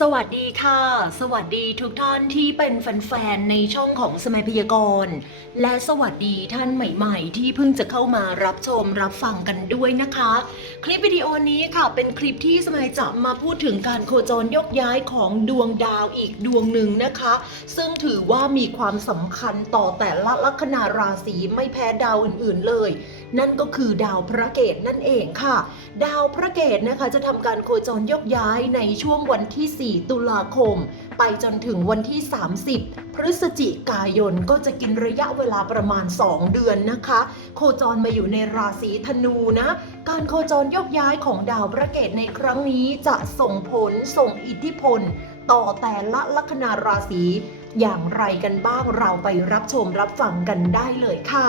สวัสดีค่ะ สวัสดีทุกท่านที่เป็นแฟนๆในช่องของสมัยพยากรณ์และสวัสดีท่านใหม่ๆ ที่เพิ่งจะเข้ามารับชมรับฟังกันด้วยนะคะ คลิปวิดีโอนี้ค่ะ เป็นคลิปที่สมัยจะมาพูดถึงการโคจรยกย้ายของดวงดาวอีกดวงหนึ่งนะคะ ซึ่งถือว่ามีความสำคัญต่อแต่ละลัคนาราศีไม่แพ้ดาวอื่นๆเลย นั่นก็คือดาวพระเกตนั่นเองค่ะ ดาวพระเกตนะคะจะทำการโคจรยกย้ายในช่วงวันที่ 4 ตุลาคม ไปจนถึงวันที่ 30 พฤศจิกายนก็จะกินระยะเวลาประมาณ 2 เดือนนะคะ โคจรมาอยู่ในราศีธนูนะ การโคจรยกย้ายของดาวพระเกตในครั้งนี้จะส่งผลส่งอิทธิพล ต่อแต่ละลัคนาราศีอย่างไรกันบ้างเราไปรับชมรับฟังกันได้เลยค่ะ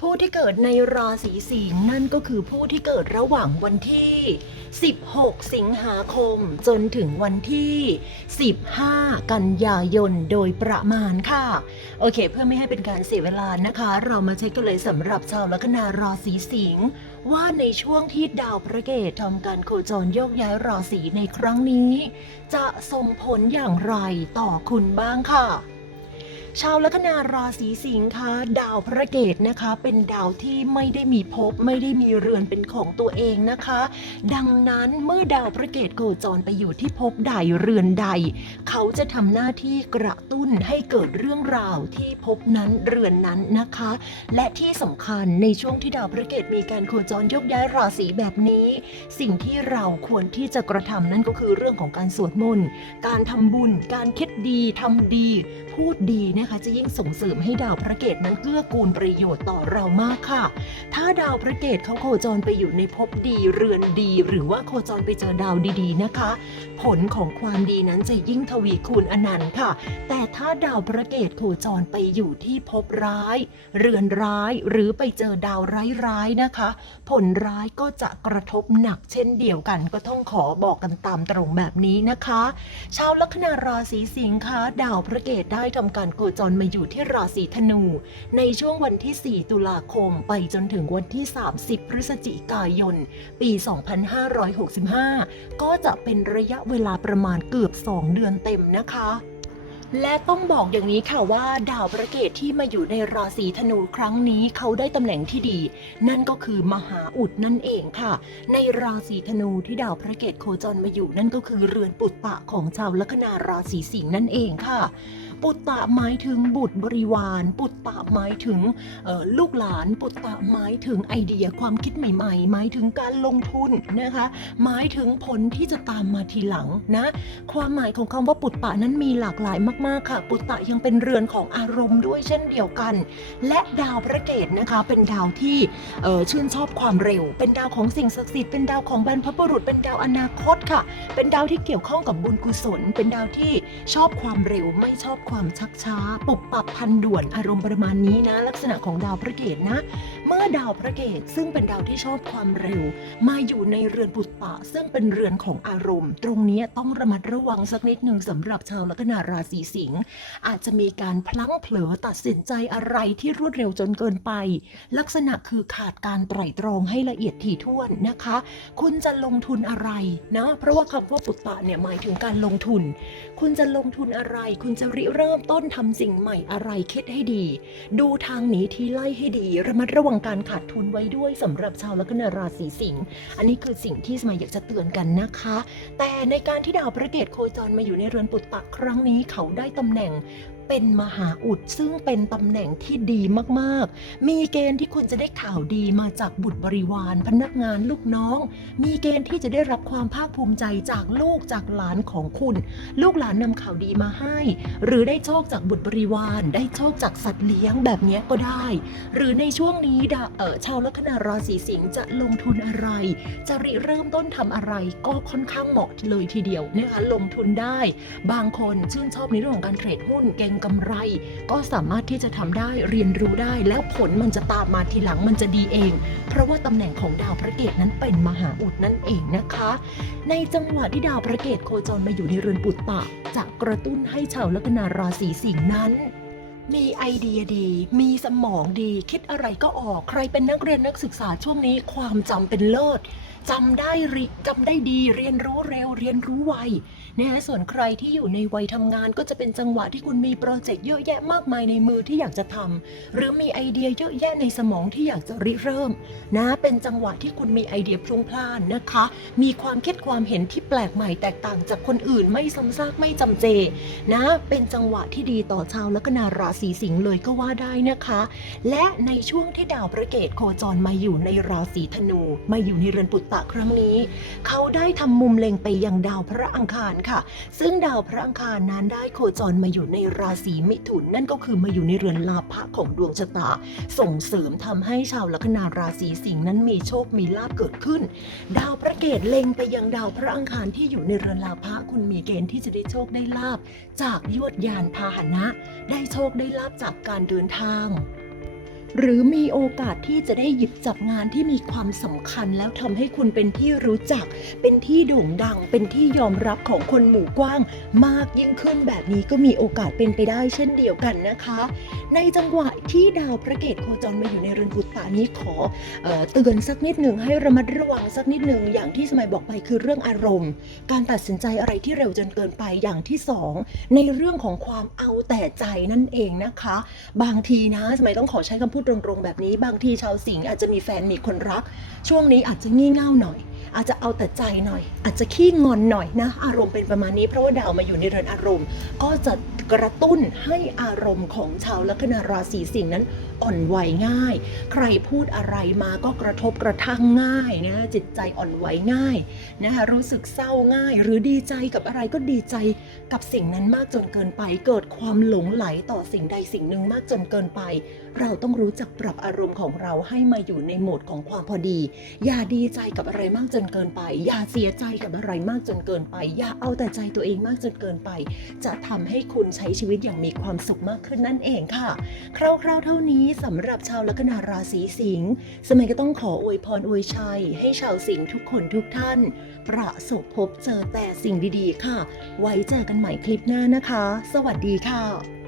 ผู้ที่เกิดในราศีสิงห์นั่นก็คือผู้ที่เกิดระหว่างวันที่ 16 สิงหาคม จนถึงวันที่ 15 กันยายนโดยประมาณค่ะ โอเค เพื่อไม่ให้เป็นการเสียเวลานะคะ เรามาเช็คกันเลยสำหรับชาวลัคนาราศีสิงห์ว่าในช่วงที่ดาวพระเกตทำการโคจรโยกย้ายราศีในครั้งนี้ จะส่งผลอย่างไรต่อคุณบ้างค่ะ ชาวลัคนาราศีสิงค์คะดาวพระเกตนะคะ เป็นดาวที่ไม่ได้มีภพไม่ได้มีเรือนเป็นของตัวเองนะคะ ดังนั้นเมื่อดาวพระเกตโคจรไปอยู่ที่ภพใดเรือนใด เขาจะทำหน้าที่กระตุ้นให้เกิดเรื่องราวที่ภพนั้นเรือนนั้นนะคะ และที่สำคัญในช่วงที่ดาวพระเกตมีการโคจรยกย้ายราศีแบบนี้ สิ่งที่เราควรที่จะกระทำนั่นก็คือเรื่องของการสวดมนต์การทำบุญ การคิดดีทำดี พูดดีนะคะ จะยิ่งส่งเสริมให้ดาวพระเกตนั้นเกื้อกูลประโยชน์ต่อเรามากค่ะ ถ้าดาวพระเกตเขาโคจรไปอยู่ในภพดีเรือนดี หรือว่าโคจรไปเจอดาวดีๆนะคะ ผลของความดีนั้นจะยิ่งทวีคูณอนันต์ค่ะ แต่ถ้าดาวพระเกตโคจรไปอยู่ที่ภพร้าย เรือนร้ายหรือไปเจอดาวร้ายๆนะคะ ผลร้ายก็จะกระทบหนักเช่นเดียวกัน ก็ต้องขอบอกกันตามตรงแบบนี้นะคะ ชาวลัคนาราศีสิงค์คะดาวพระเกตได้ทำการโคจจรมาอยู่ที่ราศีธนู ในช่วงวันที่ 4 ตุลาคมไปจนถึงวันที่ 30 พฤศจิกายน ปี 2565 ก็จะเป็นระยะเวลาประมาณเกือบ 2 เดือนเต็มนะคะและต้องบอกอย่างนี้ค่ะว่า ดาวพระเกตที่มาอยู่ในราศีธนูครั้งนี้เขาได้ตำแหน่งที่ดี นั่นก็คือมหาอุดนั่นเองค่ะ ในราศีธนูที่ดาวพระเกตโคจรมาอยู่นั่นก็คือเรือนปุตตะของชาวลัคนาราศีสิงห์นั่นเองค่ะ ปุตตะหมายถึงบุตรบริวาร ปุตตะหมายถึงลูกหลาน ปุตตะหมายถึงไอเดียความคิดใหม่ๆ หมายถึงการลงทุนนะคะ หมายถึงผลที่จะตามมาทีหลังนะ ความหมายของคำว่าปุตตะนั้นมีหลากหลายมากๆค่ะ ปุตตะยังเป็นเรือนของอารมณ์ด้วยเช่นเดียวกัน และดาวพระเกตนะคะ เป็นดาวที่ชื่นชอบความเร็ว เป็นดาวของสิ่งศักดิ์สิทธิ์ เป็นดาวของบรรพบุรุษ เป็นดาวอนาคตค่ะ เป็นดาวที่เกี่ยวข้องกับบุญกุศล เป็นดาวที่ชอบความเร็วไม่ชอบความชักช้าปุบปับพันด่วนอารมณ์ประมาณนี้นะ ลักษณะของดาวพระเกตนะ เมื่อดาวพระเกตซึ่งเป็นดาวที่ชอบความเร็ว มาอยู่ในเรือนปุตตะซึ่งเป็นเรือนของอารมณ์ ตรงนี้ต้องระมัดระวังสักนิดหนึ่งสำหรับชาวลัคนาราศีสิงห์อาจจะมีการพลั้งเผลอตัดสินใจอะไรที่รวดเร็วจนเกินไป ลักษณะคือขาดการไตร่ตรองให้ละเอียดถี่ถ้วนนะคะ คุณจะลงทุนอะไรนะเพราะว่าคำว่าปุตตะเนี่ยหมายถึงการลงทุน คุณจะลงทุนอะไร คุณจะริเรริ่มต้นทำสิ่งใหม่อะไรคิดให้ดี ดูทางหนีทีไล่ให้ดี ระมัดระวังการขาดทุนไว้ด้วยสำหรับชาวลัคนาราศีสิงห์อันนี้คือสิ่งที่สมัยอยากจะเตือนกันนะคะ แต่ในการที่ดาวพระเกตโคจรมาอยู่ในเรือนปุตตะครั้งนี้เขาได้ตำแหน่งเป็นมหาอุดซึ่งเป็นตำแหน่งที่ดีมากๆ มีเกณฑ์ที่คุณจะได้ข่าวดีมาจากบุตรบริวาร พนักงานลูกน้อง มีเกณฑ์ที่จะได้รับความภาคภูมิใจจากลูกจากหลานของคุณ ลูกหลานนำข่าวดีมาให้ หรือได้โชคจากบุตรบริวาร ได้โชคจากสัตว์เลี้ยงแบบนี้ก็ได้ หรือในช่วงนี้ดาเออชาวลัคนาราศีสิงห์จะลงทุนอะไร จะริเริ่มต้นทำอะไรก็ค่อนข้างเหมาะเลยทีเดียวนะคะลงทุนได้ บางคนชื่นชอบในเรื่องของการเทรดหุ้นเก่งกำไร ก็สามารถที่จะทำได้เรียนรู้ได้ แล้วผลมันจะตามมาทีหลังมันจะดีเอง เพราะว่าตำแหน่งของดาวพระเกตนั้นเป็นมหาอุดนั่นเองนะคะ ในจังหวะที่ดาวพระเกตโคจรมาอยู่ในเรือนปุตตะจะกระตุ้นให้ชาวลัคนาราศีสิงห์นั้นมีไอเดียดี มีสมองดี คิดอะไรก็ออก ใครเป็นนักเรียนนักศึกษาช่วงนี้ความจำเป็นเลิศ จำได้ริจำได้ดีเรียนรู้เร็วเรียนรู้ไวนะฮะส่วนใครที่อยู่ในวัยทำงานก็จะเป็นจังหวะที่คุณมีโปรเจกต์เยอะแยะมากมายในมือที่อยากจะทำหรือมีไอเดียเยอะแยะในสมองที่อยากจะริเริ่ม นะเป็นจังหวะที่คุณมีไอเดียพลุงพล่านนะคะ มีความคิดความเห็นที่แปลกใหม่แตกต่างจากคนอื่นไม่ซ้ำซากไม่จำเจ นะ เป็นจังหวะที่ดีต่อชาวลัคนาราศีสิงห์เลยก็ว่าได้นะคะ และในช่วงที่ดาวพระเกตโคจรมาอยู่ในราศีธนูมาอยู่ในเรือนปุตตะครั้งนี้ เขาได้ทำมุมเล็งไปยังดาวพระอังคารค่ะ ซึ่งดาวพระอังคารนั้นได้โคจรมาอยู่ในราศีมิถุนนั่นก็คือมาอยู่ในเรือนลาภะของดวงชะตา ส่งเสริมทำให้ชาวลัคนาราศีสิงห์นั้นมีโชคมีลาภเกิดขึ้น ดาวพระเกตเล็งไปยังดาวพระอังคารที่อยู่ในเรือนลาภะคุณมีเกณฑ์ที่จะได้โชคได้ลาภจากยวดยานพาหนะ ได้โชคได้ลาภจากการเดินทาง หรือมีโอกาสที่จะได้หยิบจับงานที่มีความสำคัญแล้วทำให้คุณเป็นที่รู้จัก เป็นที่โด่งดัง เป็นที่ยอมรับของคนหมู่กว้าง มากยิ่งขึ้นแบบนี้ก็มีโอกาสเป็นไปได้เช่นเดียวกันนะคะ ในจังหวะที่ดาวพระเกตโคจรมาอยู่ในเรือนบุตตานี้ขอเออเตือนสักนิดหนึ่งให้ระมัดระวังสักนิดหนึ่งอย่างที่สมัยบอกไปคือเรื่องอารมณ์ การตัดสินใจอะไรที่เร็วจนเกินไปอย่างที่สองในเรื่องของความเอาแต่ใจนั่นเองนะคะ บางทีนะสมัยต้องขอใช้คำพูดตรงๆแบบนี้ บางทีชาวสิงห์อาจจะมีแฟนมีคนรัก ช่วงนี้อาจจะงี่เง่าหน่อย อาจจะเอาแต่ใจหน่อย อาจจะขี้งอนหน่อยนะ อารมณ์เป็นประมาณนี้เพราะว่าดาวมาอยู่ในเรือนอารมณ์ ก็จะกระตุ้นให้อารมณ์ของชาวลัคนาราศีสิงห์นั้นอ่อนไหวง่าย ใครพูดอะไรมาก็กระทบกระทั่งง่ายนะจิตใจอ่อนไหวง่ายนะคะรู้สึกเศร้าง่าย หรือดีใจกับอะไรก็ดีใจกับสิ่งนั้นมากจนเกินไป เกิดความหลงไหลต่อสิ่งใดสิ่งหนึ่งมากจนเกินไป เราต้องรู้จักปรับอารมณ์ของเราให้มาอยู่ในโหมดของความพอดี อย่าดีใจกับอะไรมากจนเกินไป อย่าเสียใจกับอะไรมากจนเกินไป อย่าเอาแต่ใจตัวเองมากจนเกินไป จะทำให้คุณใช้ชีวิตอย่างมีความสุขมากขึ้นนั่นเองค่ะ คร่าวๆเท่านี้สำหรับชาวลัคนาราศีสิงห์สมัยก็ต้องขออวยพรอวยชัย ให้ชาวสิงห์ทุกคนทุกท่าน ประสบพบเจอแต่สิ่งดีๆ ค่ะ ไว้เจอกันใหม่คลิปหน้านะคะ สวัสดีค่ะ